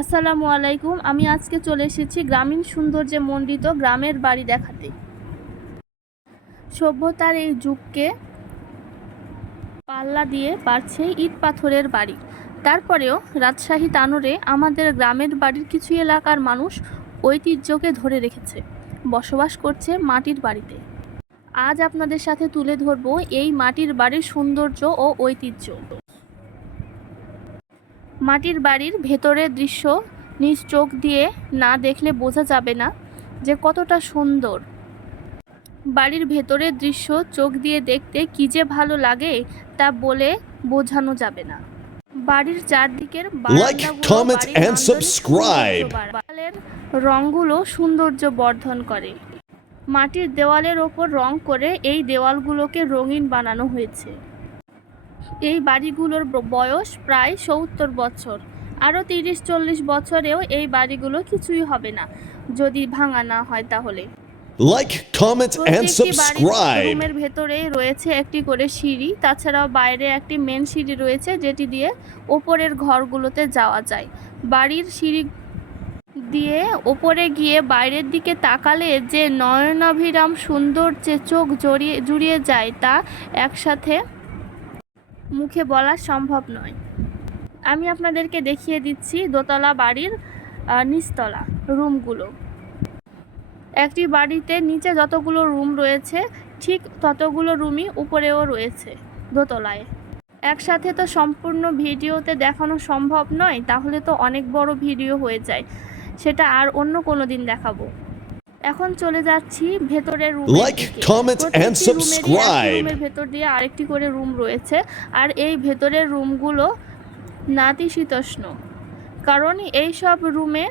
আসসালামু আলাইকুম, আমি আজকে চলে এসেছি গ্রামীণ সৌন্দর্যে মণ্ডিত গ্রামের বাড়ি দেখাতে। সভ্যতার এই যুগকে পাল্লা দিয়ে বাড়ছে ইট পাথরের বাড়ি। তারপরেও রাজশাহী তানোরে আমাদের গ্রামের বাড়ির কিছু এলাকার মানুষ ঐতিহ্যকে ধরে রেখেছে, বসবাস করছে মাটির বাড়িতে। আজ আপনাদের সাথে তুলে ধরব এই মাটির বাড়ির সৌন্দর্য ও ঐতিহ্য। মাটির বাড়ির ভেতরের দৃশ্য নিজ চোখ দিয়ে না দেখলে বোঝা যাবে না যে কতটা সুন্দর। বাড়ির ভেতরের দৃশ্য চোখ দিয়ে দেখতে কী যে ভালো লাগে তা বলে বোঝানো যাবে না। বাড়ির চারদিকের বাড়ির রঙগুলো সৌন্দর্য বর্ধন করে। মাটির দেওয়ালের ওপর রং করে এই দেওয়ালগুলোকে রঙিন বানানো হয়েছে। এই বাড়িগুলোর বয়স প্রায় সত্তর বছর। আরও তিরিশ চল্লিশ বছরেও এই বাড়িগুলো কিছুই হবে না যদি ভাঙা না হয় তাহলে। Like, comment, and প্রত্যেকটি subscribe. রুমের ভেতরেই রয়েছে একটি করে সিঁড়ি তাছাড়াও বাইরে একটি মেন সিঁড়ি রয়েছে যেটি দিয়ে ওপরের ঘরগুলোতে যাওয়া যায়। বাড়ির সিঁড়ি দিয়ে ওপরে গিয়ে বাইরের দিকে তাকালে যে নয়নাভিরাম সুন্দর যে চোখ জড়িয়ে জুড়িয়ে যায় তা একসাথে মুখে বলা সম্ভব নয়। আমি আপনাদেরকে দেখিয়ে দিচ্ছি দোতলা বাড়ির নিচতলা রুমগুলো। একটি বাড়িতে নিচে যতগুলো রুম রয়েছে, ঠিক ততগুলো রুমই উপরেও রয়েছে দোতলায়। একসাথে তো সম্পূর্ণ ভিডিওতে দেখানো সম্ভব নয়, তাহলে তো অনেক বড় ভিডিও হয়ে যায়। সেটা আর অন্য কোনো দিন দেখাবো। এখন চলে যাচ্ছি ভেতরের room Like, comment, and subscribe. রুমের ভেতর দিয়ে আরেকটি করে রুম রয়েছে। আর এই ভেতরের রুমগুলো নাতিশীতোষ্ণ। কারণ এই সব রুমে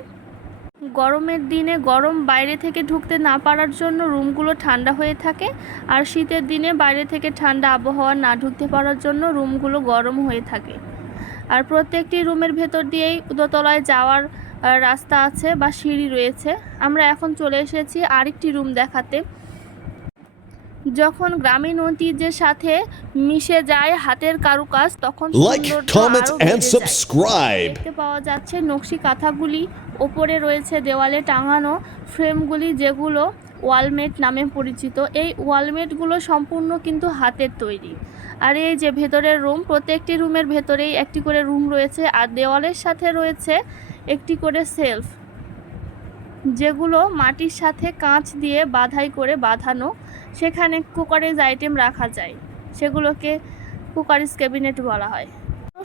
গরমের দিনে গরম বাইরে থেকে ঢুকতে না পারার জন্য রুমগুলো ঠান্ডা হয়ে থাকে। আর শীতের দিনে বাইরে থেকে ঠান্ডা আবহাওয়া না ঢুকতে পারার জন্য রুমগুলো গরম হয়ে থাকে। আর প্রত্যেকটি রুমের ভেতর দিয়েই দোতলায় যাওয়ার রাস্তা আছে বা সিঁড়ি রয়েছে। আমরা এখন চলে এসেছি আরেকটি রুম দেখাতে। যখন গ্রামীণ ঐতিহ্যের সাথে মিশে যায় হাতের কারুকাজ তখন. দেখতে পাওয়া যাচ্ছে নকশি কাঁথাগুলি ওপরে রয়েছে দেওয়ালে টাঙানো ফ্রেমগুলি যেগুলো ওয়ালমেট নামে পরিচিত। এই ওয়ালমেটগুলো সম্পূর্ণ কিন্তু হাতের তৈরি। আর এই যে ভেতরের রুম প্রত্যেকটি রুমের ভেতরেই একটি করে রুম রয়েছে। আর দেওয়ালের সাথে রয়েছে একটি করে সেলফ, যেগুলো মাটির সাথে কাঁচ দিয়ে বাধাই করে বাঁধানো। সেখানে কুকারিজ আইটেম রাখা যায়, সেগুলোকে কুকারিজ ক্যাবিনেট বলা হয়।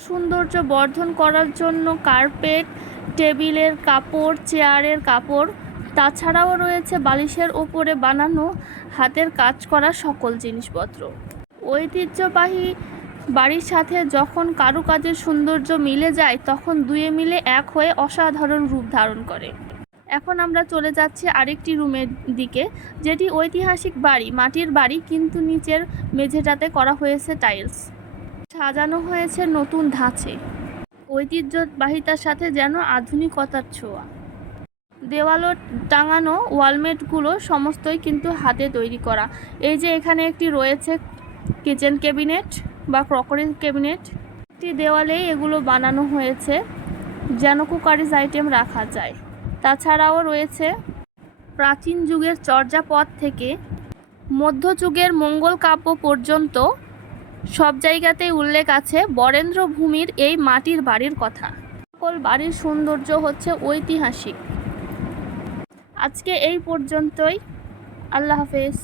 সৌন্দর্য বর্ধন করার জন্য কার্পেট, টেবিলের কাপড়, চেয়ারের কাপড়, তাছাড়াও রয়েছে বালিশের ওপরে বানানো হাতের কাজ করা সকল জিনিসপত্র। ঐতিহ্যবাহী বাড়ির সাথে যখন কারুকাজের সৌন্দর্য মিলে যায়, তখন দুয়ে মিলে এক হয়ে অসাধারণ রূপ ধারণ করে। এখন আমরা চলে যাচ্ছি আরেকটি রুমের দিকে, যেটি ঐতিহাসিক বাড়ি, মাটির বাড়ি, কিন্তু নিচের মেঝেটাতে করা হয়েছে টাইলস। সাজানো হয়েছে নতুন ধাঁচে। ঐতিহ্যবাহিতার সাথে যেন আধুনিকতার ছোঁয়া। দেওয়ালও টাঙানো ওয়ালমেটগুলো সমস্তই কিন্তু হাতে তৈরি করা। এই যে এখানে একটি রয়েছে কিচেন ক্যাবিনেট বা ক্রকারি ক্যাবিনেট একটি দেওয়ালেই এগুলো বানানো হয়েছে, যেন কুকারিজ আইটেম রাখা যায়। তাছাড়াও রয়েছে প্রাচীন যুগের চর্যাপদ থেকে মধ্যযুগের মঙ্গল কাব্য পর্যন্ত সব জায়গাতেই উল্লেখ আছে বরেন্দ্র ভূমির এই মাটির বাড়ির কথা। সকল বাড়ির সৌন্দর্য হচ্ছে ঐতিহাসিক। আজকে এই পর্যন্তই। আল্লাহ হাফেজ।